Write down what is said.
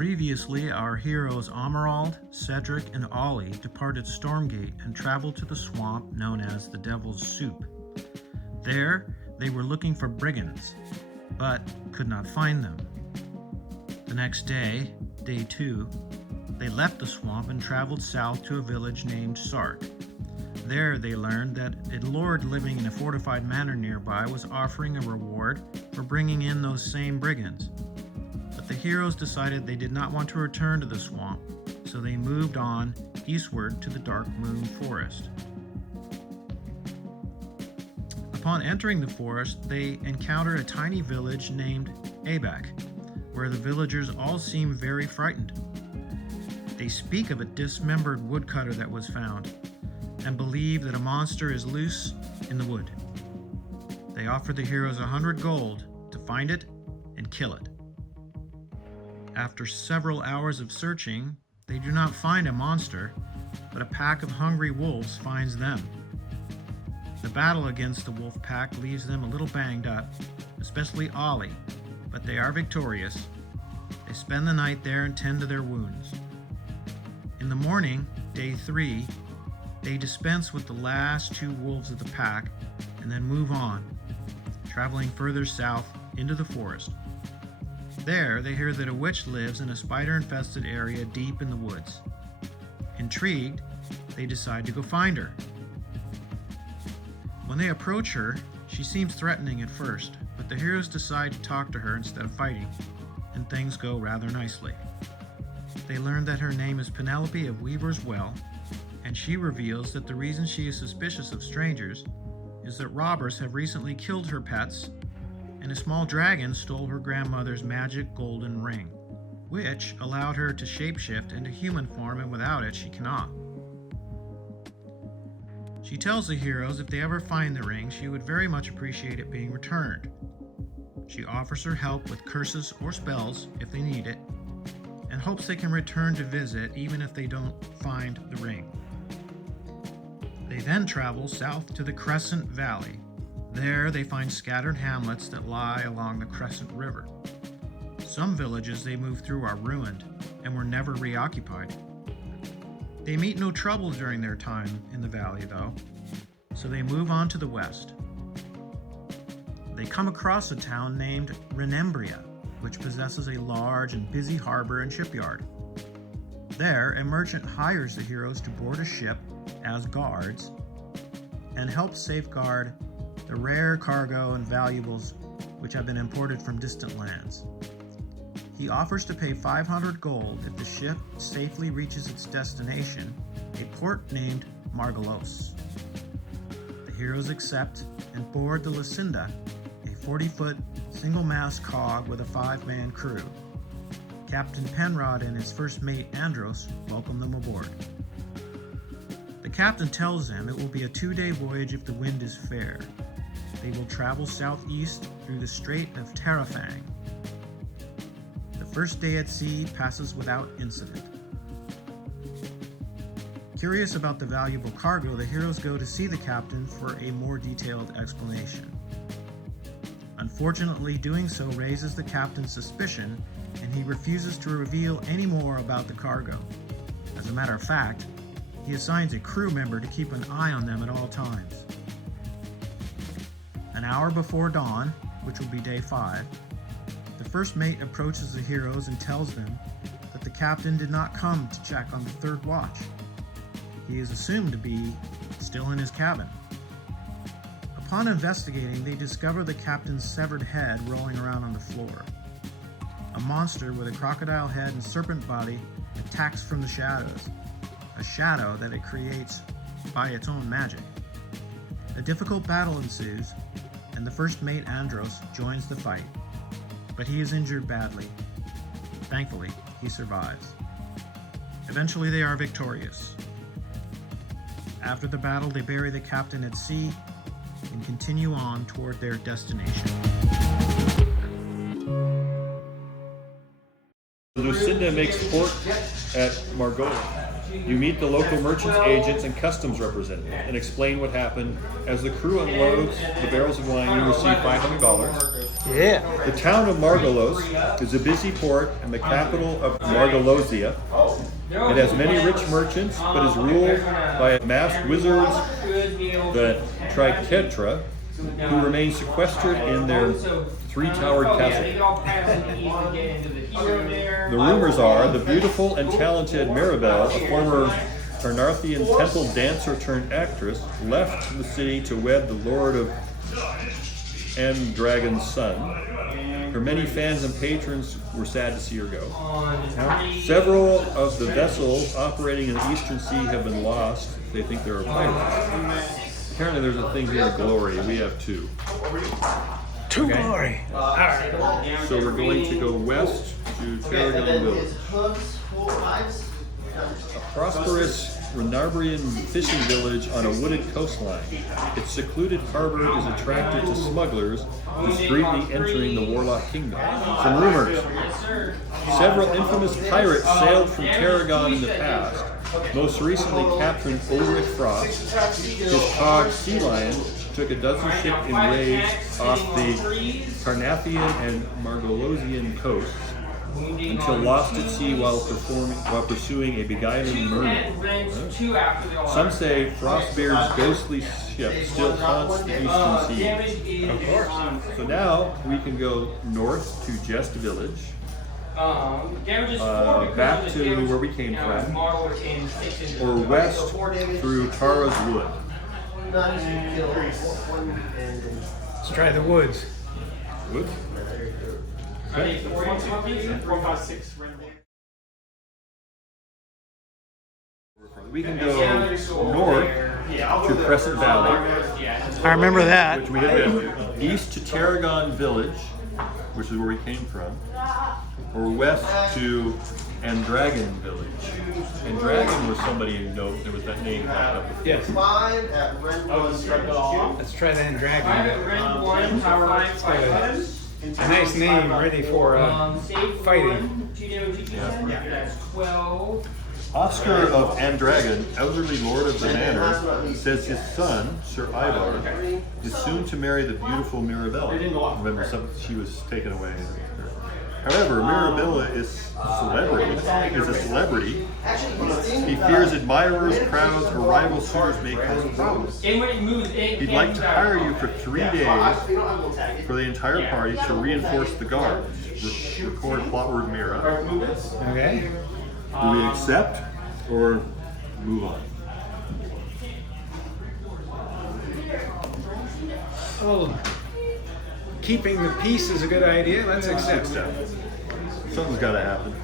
Previously, our heroes Amarald, Cedric, and Ollie departed Stormgate and traveled to the swamp known as the Devil's Soup. There, they were looking for brigands, but could not find them. The next day, day 2, they left the swamp and traveled south to a village named Sark. There, they learned that a lord living in a fortified manor nearby was offering a reward for bringing in those same brigands. But the heroes decided they did not want to return to the swamp, so they moved on eastward to the Dark Moon Forest. Upon entering the forest, they encounter a tiny village named Abak, where the villagers all seem very frightened. They speak of a dismembered woodcutter that was found, and believe that a monster is loose in the wood. They offer the heroes 100 gold to find it and kill it. After several hours of searching, they do not find a monster, but a pack of hungry wolves finds them. The battle against the wolf pack leaves them a little banged up, especially Ollie, but they are victorious. They spend the night there and tend to their wounds. In the morning, day 3, they dispense with the last 2 wolves of the pack and then move on, traveling further south into the forest. There, they hear that a witch lives in a spider-infested area deep in the woods. Intrigued, they decide to go find her. When they approach her, she seems threatening at first, but the heroes decide to talk to her instead of fighting, and things go rather nicely. They learn that her name is Penelope of Weaver's Well, and she reveals that the reason she is suspicious of strangers is that robbers have recently killed her pets, and a small dragon stole her grandmother's magic golden ring, which allowed her to shapeshift into human form, and without it she cannot. She tells the heroes if they ever find the ring, she would very much appreciate it being returned. She offers her help with curses or spells if they need it, and hopes they can return to visit even if they don't find the ring. They then travel south to the Crescent Valley. There they find scattered hamlets that lie along the Crescent River. Some villages they move through are ruined and were never reoccupied. They meet no trouble during their time in the valley though, so they move on to the west. They come across a town named Renembria, which possesses a large and busy harbor and shipyard. There, a merchant hires the heroes to board a ship as guards and help safeguard the rare cargo and valuables which have been imported from distant lands. He offers to pay 500 gold if the ship safely reaches its destination, a port named Margalos. The heroes accept and board the Lucinda, a 40-foot single-mast cog with a 5-man crew. Captain Penrod and his first mate Andros welcome them aboard. The captain tells them it will be a 2-day voyage if the wind is fair. They will travel southeast through the Strait of Tarafang. The first day at sea passes without incident. Curious about the valuable cargo, the heroes go to see the captain for a more detailed explanation. Unfortunately, doing so raises the captain's suspicion, and he refuses to reveal any more about the cargo. As a matter of fact, he assigns a crew member to keep an eye on them at all times. An hour before dawn, which will be day 5, the first mate approaches the heroes and tells them that the captain did not come to check on the 3rd watch. He is assumed to be still in his cabin. Upon investigating, they discover the captain's severed head rolling around on the floor. A monster with a crocodile head and serpent body attacks from the shadows, a shadow that it creates by its own magic. A difficult battle ensues, and the first mate Andros joins the fight, but he is injured badly. Thankfully, he survives. Eventually they are victorious. After the battle, they bury the captain at sea and continue on toward their destination. Lucinda makes port at Margola. You meet the local merchants, agents, and customs representative and explain what happened. As the crew unloads the barrels of wine, you receive $500. Yeah. The town of Margolos is a busy port and the capital of Margolosia. It has many rich merchants, but is ruled by masked wizards, the Triquetra, who remain sequestered in their three-towered castle. The rumors are the beautiful and talented Mirabelle, a former Tarnarthian temple dancer turned actress, left the city to wed the lord of Dragon's son. Her many fans and patrons were sad to see her go. Several of the vessels operating in the Eastern Sea have been lost. They think there are pirates. Apparently there's a thing here, Glory. We have two. Two Okay. glory. All right. So we're going to go west to Taragon Village. A prosperous Renarbrian fishing village on a wooded coastline. Its secluded harbor is attracted to smugglers discreetly entering the Warlock Kingdom. Some rumors. Several infamous pirates sailed from Taragon in the past. Most recently, Captain Ulrich Frost, his cog Sea Lion, took a dozen ships in raids off the Carnathian and Margolosian coasts, until lost at sea while pursuing a beguiling mermaid. Some say Frostbeard's ghostly ship still haunts the eastern seas. Of course. So now we can go north to Jest Village, back to where we came from, or west through Tara's Wood. Let's try the woods. Woods? Okay. We can go north to Crescent Valley, I remember that. which we have been, east to Taragon Village, which is where we came from, or west to Dragon Village. Dragon was somebody you know, there was that name popped up before. Yes. Let's try that in dragon. A nice name, ready for fighting. Oscar of Andragon, elderly lord of the manor, says his son, Sir Ivar, is soon to marry the beautiful Mirabella. Remember, she was taken away. However, Mirabella is a celebrity. He fears admirers, crowds, or rival suitors may cause problems. He'd like to hire you for 3 days for the entire party to reinforce the guards. Record plot word Mira. Okay. Do we accept or move on? Oh, keeping the peace is a good idea. Let's accept. Something's got to happen.